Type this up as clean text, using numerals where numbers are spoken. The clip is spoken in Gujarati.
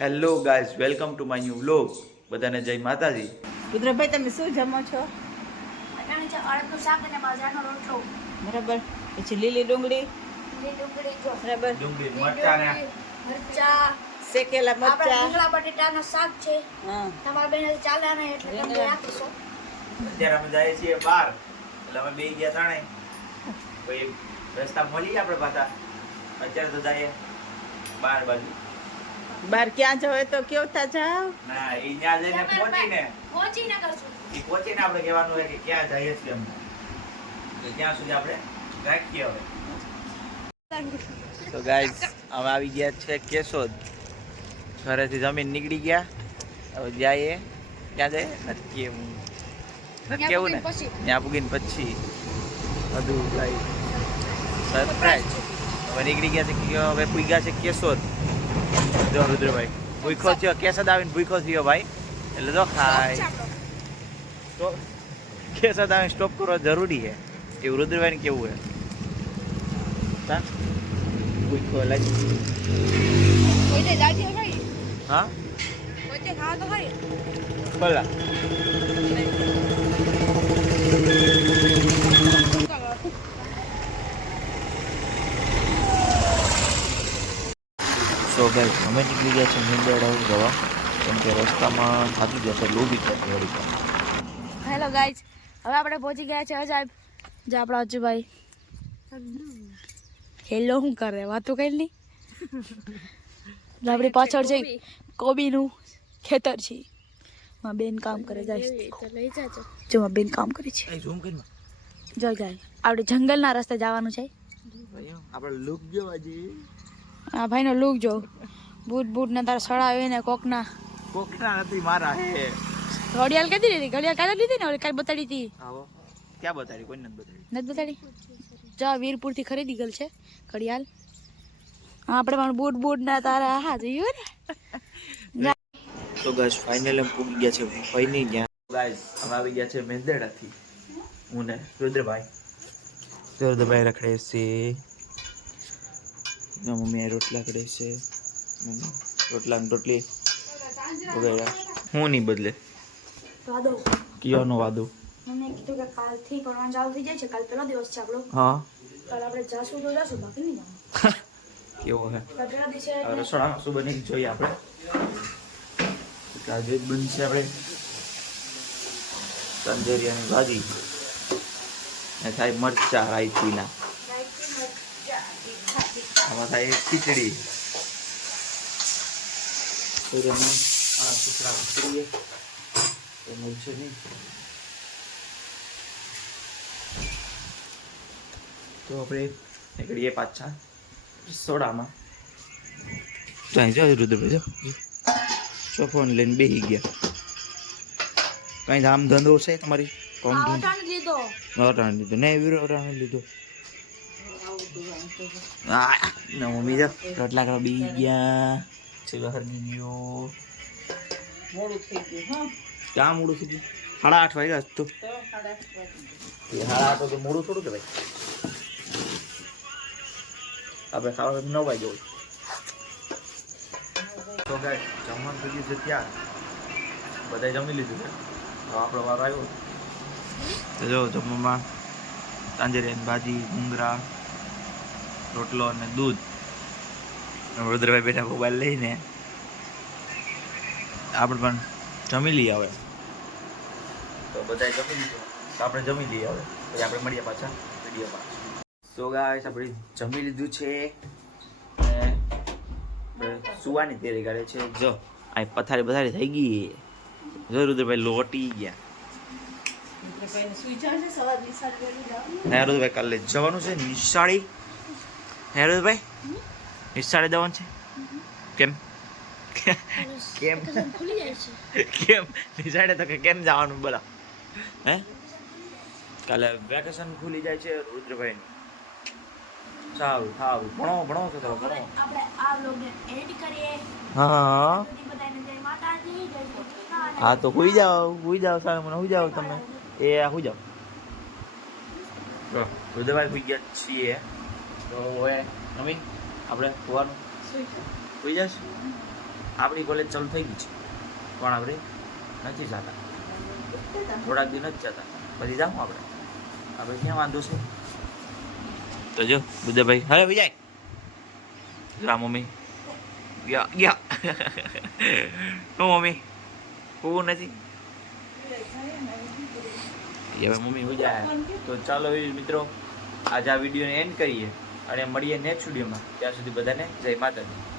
Hello guys, welcome to my new vlog. બધાને જય માતાજી. રુદ્રભાઈ, તમે શું જમો છો? અટાણે છે અડદનું શાક અને બાજરાનો રોટલો. બરાબર. પછી લીલી ડુંગળી. બરાબર. ડુંગળી, મરચાં ને મરચા, શેકેલા આપણા મરચા. રીંગણા બટેટાનું શાક છે. હા. તમારા બેન ચાલે ને એટલે તમને રીંગણા. આપીશું. અત્યારે અમે જઈએ છીએ બહાર, એટલે અમે બે ગયા ત્રણે પછી રસ્તા મળીએ આપણે પાછા. અત્યારે તો જઈએ બહાર બાજુ. બાર ક્યાં જાવ તો કેવતા જાવ. ના, એ ત્યાં જઈને પહોંચીને કરશું. એ પહોંચીને આપણે કહેવાનું હોય કે ક્યાં જઈએ છીએ અમે, તો ત્યાં સુધી આપણે રાખીએ હવે. તો ગાઈઝ, અમે આવી ગયા છે કેશોદ. ઘરેથી જમીન નીકળી ગયા, હવે જઈએ ક્યાં જઈએ નથી કેવું, નથી કેવું ને, ત્યાં પૂગીને પછી બધું ગાઈઝ સરપ્રાઈઝ. હવે નીકળી ગયા છે કે હવે પૂગ્યા છે કેશોદ. જો રુદ્રભાઈ ભૂખો થયો, કેશોદ આવીને ભૂખો થયો ભાઈ, એટલે જો ખાય તો કેશોદ આવીને સ્ટોપ કરવો જરૂરી છે, એવું રુદ્રભાઈને કેવું છે. ભૂખો લાગી. હા બોલા. સો ગાઈસ, અમે નીકળી ગયા છે મુંબઈ જવા, કેમ કે રસ્તામાં થાકી ગયા છે, લોબી થતી વળી પણ. હેલો ગાઈઝ, હવે આપણે પહોંચી ગયા છે અજાયબ. જે આપણા અજુભાઈ હેલો શું કરે, વાતો કઈ નહીં. આપણી પાછળ છે કોબીનું ખેતર છે. માં બેન કામ કરે જાય. જો માં બેન કામ કરે છે. ઝૂમ કરી જો જાય આપણે જંગલના રસ્તે જવાનું છે. આપણે લુક જોવા જઈએ. આ ભાઈનો લુક જો, બૂટ બૂટ ને તારા સડાવે ને કોકના. કોકના નથી, મારા હે. ઘડિયાળ કદી લીધી, ઘડિયાળ કાલે લીધી ને ઓલી કાલે બતાડી હતી. આવો ક્યાં બતાડી? કોઈ નથી બતાડી. નથી બતાડી? જા વીરપુર થી ખરીદી ગયેલ છે ઘડિયાળ. આપણે પણ બૂટ બૂટ ના તારા હા જોયું ને. તો ગાઈસ, ફાઇનલ એમ પૂગી ગયા છે ભાઈની ત્યાં. ગાઈસ, અમે આવી ગયા છે મેંદેડાથી, હું ને રુદ્રભાઈ. રુદ્રભાઈ રખડે છે, મમ્મી રોટલા કરે છે, રોટલા ને રોટલી વગેરે. હું નહીં બદલે વાદો કિયોનો વાદો. મને કીધું કે કાલથી ભણવાનું ચાલુ થઈ જાય છે. કાલ પહેલો દિવસ છે આપણો. હા, કાલ આપણે જાશું તો જાશું, બાકી નહીં જવાનું. કેવો હે કાલ પહેલા દિવસે હવે રસોડામાં શું બની જોઈએ આપણે. આજે બનશે આપણે તંદુરિયાની ભાજી ને થાય મરચા રાયતીના. આમાં થાય ખીચડી. મળશે નહીં તો આપણે નીકળીએ પાછા રસોડામાં. ત્યાં જાઓ રુદ્રભાઈ, જો ફોન લઈને બેસી ગયા. કઈ આમ ધંધો છે તમારી? કોમ લીધો લીધો ને વીરો લીધો. ના મમ્મી જો રોટલા કરવા બેસી ગયા છે. હરગી ગયો. મોડું થઈ ગયું. હા, ક્યાં મોડું થઈ ગયું? 8:30 વાગ્યા તો. 8:30 તો મોડું થોડું કે ભાઈ. આપણે ખાવા 9 વાગ્યા હોય. તો ગાઈસ, જમવાનું થઈ ગયું છે ત્યાં. બધાએ જમી લીધું છે. હવે આપણો વાર આવ્યો. તો જો જમવામાં તાંજરિયાની ભાજી, ભૂંગળા, રોટલો અને દૂધ. રુદ્રભાઈ બેઠા મોબાઈલ લઈને. આપણે પણ જમી લઈએ હવે. તો બધાએ જમી લીધું, તો આપણે જમી લઈએ હવે, પછી આપણે મળીએ પાછા વિડીયોમાં. સો ગાઈસ, આપણે જમી લીધું છે અને સુવાની તૈયારી કરે છે. જો આ પથારી થઈ ગઈ. જો રુદ્રભાઈ લોટી ગયા. હે રુદ્રભાઈ, કાલે જવાનું છે નિશાળી. હે રુદ્રભાઈ, નિશાળે જવાનું છે. કેમ કેમ ખુલી જાય છે. કેમ નિશાળે તો કે કેમ જવાનું બોલા? હે કાલે વેકેશન ખુલી જાય છે રુદ્રભાઈ. સારું સારું, ભણો છો તો ભણો. આપણે આ વ્લોગને એડિટ કરીએ. હા બધાને જય માતાજી, જય શ્રી કૃષ્ણ. હા, તો હુઈ જાઓ સારું, મને હુઈ જાઓ તમે. એ હુઈ જાઓ. રુદ્રભાઈ હુઈ ગયા છીએ, તો હવે નવીન આપણે સુવાનું હુઈ જશું. આપણી કોલેજ ચાલુ થઈ ગઈ છે પણ આપણે નથી જતા, થોડાક દિન જ જતા, પછી જાઉં આપણે ક્યાં વાંધો છે. તો જો બુદ્ધભાઈ હવે વિજય રા મમ્મી ગયા ગયા શું મમ્મી હું નથી હવે મમ્મી હું જાય. તો ચાલો મિત્રો આજે આ વિડીયોને એન્ડ કરીએ અને મળીએ નેક્સ્ટ વિડીયોમાં. ત્યાં સુધી બધાને જય માતાજી.